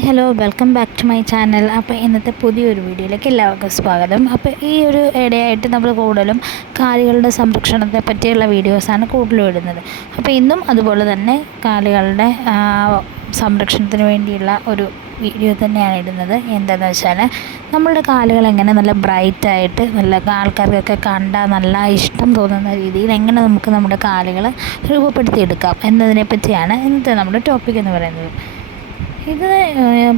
Hi hello welcome back to my channel. അപ്പോൾ ഇന്നത്തെ പുതിയൊരു വീഡിയോയിലേക്ക് എല്ലാവർക്കും സ്വാഗതം. അപ്പോൾ ഈ ഒരു ഇടയായിട്ട് നമ്മൾ കൂടുതലും കാലികളുടെ സംരക്ഷണത്തെ പറ്റിയുള്ള വീഡിയോസാണ് കൂടുതലും ഇടുന്നത്. അപ്പോൾ ഇന്നും അതുപോലെ തന്നെ കാലികളുടെ സംരക്ഷണത്തിന് വേണ്ടിയുള്ള ഒരു വീഡിയോ തന്നെയാണ് ഇടുന്നത്. എന്താണെന്ന് വെച്ചാൽ നമ്മളുടെ കാലുകൾ എങ്ങനെ നല്ല ബ്രൈറ്റായിട്ട് നല്ല ആൾക്കാർക്കൊക്കെ കണ്ടാൽ നല്ല ഇഷ്ടം തോന്നുന്ന രീതിയിൽ എങ്ങനെ നമുക്ക് നമ്മുടെ കാലുകൾ രൂപപ്പെടുത്തിയെടുക്കാം എന്നതിനെ പറ്റിയാണ് ഇന്നത്തെ നമ്മുടെ ടോപ്പിക് എന്ന് പറയുന്നത്. ഇത്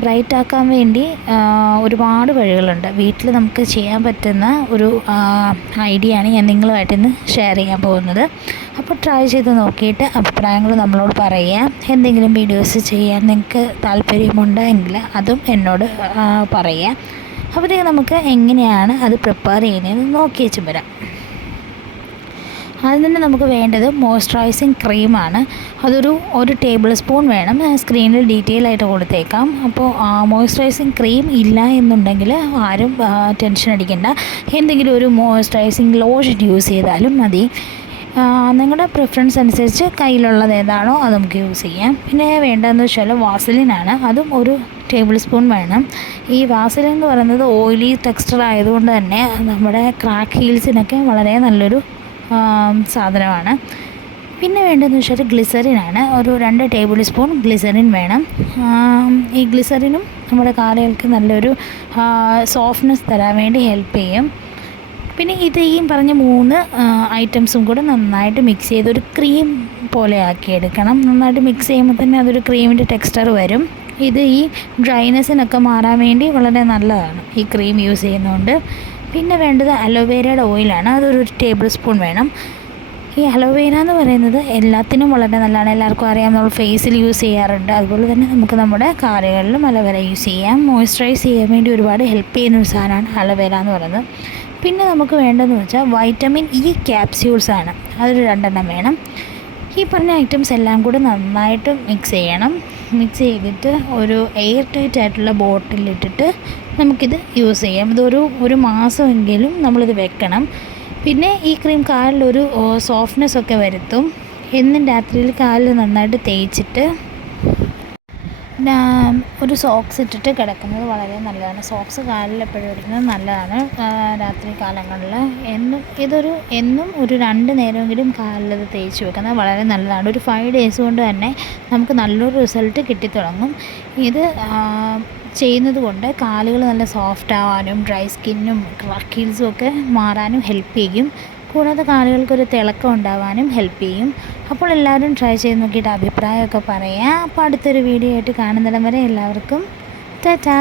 ബ്രൈറ്റ് ആക്കാൻ വേണ്ടി ഒരുപാട് വഴികളുണ്ട്. വീട്ടിൽ നമുക്ക് ചെയ്യാൻ പറ്റുന്ന ഒരു ഐഡിയ ആണ് ഞാൻ നിങ്ങളുമായിട്ട് ഇന്ന് ഷെയർ ചെയ്യാൻ പോകുന്നത്. അപ്പോൾ ട്രൈ ചെയ്ത് നോക്കിയിട്ട് അഭിപ്രായങ്ങൾ നമ്മളോട് പറയുക. എന്തെങ്കിലും വീഡിയോസ് ചെയ്യാൻ നിങ്ങൾക്ക് താല്പര്യമുണ്ടെങ്കിൽ അതും എന്നോട് പറയുക. അപ്പോഴത്തേക്ക് നമുക്ക് എങ്ങനെയാണ് അത് പ്രിപ്പയർ ചെയ്യുന്നതെന്ന് നോക്കി വെച്ച് വരാം. അതിന് തന്നെ നമുക്ക് വേണ്ടത് മോയ്സ്ചറൈസിങ് ക്രീമാണ്. ഒരു ടേബിൾ സ്പൂൺ വേണം. സ്ക്രീനിൽ ഡീറ്റെയിൽ ആയിട്ട് കൊടുത്തേക്കാം. അപ്പോൾ മോയ്സ്ചറൈസിങ് ക്രീം ഇല്ല എന്നുണ്ടെങ്കിൽ ആരും ടെൻഷൻ അടിക്കേണ്ട. എന്തെങ്കിലും ഒരു മോയ്സ്ചറൈസിങ് ലോഷൻ യൂസ് ചെയ്താലും മതി. നിങ്ങളുടെ പ്രിഫറൻസ് അനുസരിച്ച് കയ്യിലുള്ളത് ഏതാണോ അത് നമുക്ക് യൂസ് ചെയ്യാം. പിന്നെ വേണ്ടതെന്ന് വെച്ചാൽ വാസലിനാണ്. അതും ഒരു ടേബിൾ സ്പൂൺ വേണം. ഈ വാസലിൻ എന്ന് പറയുന്നത് ഓയിലി ടെക്സ്ചർ ആയതുകൊണ്ട് തന്നെ നമ്മുടെ ക്രാക്ക് ഹീൽസിനൊക്കെ വളരെ നല്ലൊരു സാധനമാണ്. പിന്നെ വേണ്ടതെന്ന് വെച്ചാൽ ഗ്ലിസറിനാണ്. ഒരു 2 ടേബിൾ സ്പൂൺ ഗ്ലിസറിൻ വേണം. ഈ ഗ്ലിസറിനും നമ്മുടെ കാലുകൾക്ക് നല്ലൊരു സോഫ്റ്റ്നെസ് തരാൻ വേണ്ടി ഹെൽപ്പ് ചെയ്യും. പിന്നെ ഈ പറഞ്ഞ 3 ഐറ്റംസും കൂടെ നന്നായിട്ട് മിക്സ് ചെയ്ത് ഒരു ക്രീം പോലെ ആക്കിയെടുക്കണം. നന്നായിട്ട് മിക്സ് ചെയ്യുമ്പോൾ തന്നെ അതൊരു ക്രീമിൻ്റെ ടെക്സ്ചർ വരും. ഇത് ഈ ഡ്രൈനെസ്സിനൊക്കെ മാറാൻ വേണ്ടി വളരെ നല്ലതാണ് ഈ ക്രീം യൂസ് ചെയ്യുന്നതുകൊണ്ട്. പിന്നെ വേണ്ടത് അലോവേരയുടെ ഓയിലാണ്. അതൊരു ടേബിൾ സ്പൂൺ വേണം. ഈ അലോവേര എന്ന് പറയുന്നത് എല്ലാത്തിനും വളരെ നല്ലതാണ്. എല്ലാവർക്കും അറിയാം, നമ്മൾ ഫേസിൽ യൂസ് ചെയ്യാറുണ്ട്. അതുപോലെ തന്നെ നമുക്ക് നമ്മുടെ കാലുകളിലും അലോവേര യൂസ് ചെയ്യാം. മോയ്സ്ചറൈസ് ചെയ്യാൻ വേണ്ടി ഒരുപാട് ഹെൽപ്പ് ചെയ്യുന്ന ഒരു സാധനമാണ് അലോവേര എന്ന് പറയുന്നത്. പിന്നെ നമുക്ക് വേണ്ടതെന്ന് വെച്ചാൽ വൈറ്റമിൻ ഇ ക്യാപ്സ്യൂൾസാണ്. അതൊരു 2 വേണം. ഈ പറഞ്ഞ ഐറ്റംസ് എല്ലാം കൂടി നന്നായിട്ട് മിക്സ് ചെയ്യണം. മിക്സ് ചെയ്തിട്ട് ഒരു എയർ ടൈറ്റ് ആയിട്ടുള്ള ബോട്ടിലിട്ടിട്ട് നമുക്കിത് യൂസ് ചെയ്യാം. ഒരു മാസമെങ്കിലും നമ്മളിത് വെക്കണം. പിന്നെ ഈ ക്രീം കാലിലൊരു സോഫ്റ്റ്നെസ് ഒക്കെ വരുത്തും. എന്നും രാത്രിയിൽ കാലിൽ നന്നായിട്ട് തേച്ചിട്ട് ഒരു സോക്സ് ഇട്ടിട്ട് കിടക്കുന്നത് വളരെ നല്ലതാണ്. സോക്സ് കാലിൽ എപ്പോഴും ഇടുന്നത് നല്ലതാണ് രാത്രി കാലങ്ങളിൽ. എന്നും ഒരു 2 നേരമെങ്കിലും കാലിലത് തേച്ച് വെക്കുന്നത് വളരെ നല്ലതാണ്. ഒരു 5 ഡേയ്സ് കൊണ്ട് തന്നെ നമുക്ക് നല്ലൊരു റിസൾട്ട് കിട്ടിത്തുടങ്ങും. ഇത് ചെയ്യുന്നത് കൊണ്ട് കാലുകൾ നല്ല സോഫ്റ്റ് ആവാനും ഡ്രൈ സ്കിന്നും ക്രാക്ക് ഹീൽസും ഒക്കെ മാറാനും ഹെൽപ്പ് ചെയ്യും. കൂടാതെ കാലുകൾക്കൊരു തിളക്കം ഉണ്ടാവാനും ഹെൽപ്പ് ചെയ്യും. അപ്പോൾ എല്ലാവരും ട്രൈ ചെയ്ത് നോക്കിയിട്ട് അഭിപ്രായമൊക്കെ പറയാം. അപ്പോൾ അടുത്തൊരു വീഡിയോ ആയിട്ട് കാണുന്നിടം വരെ എല്ലാവർക്കും ടാറ്റാ.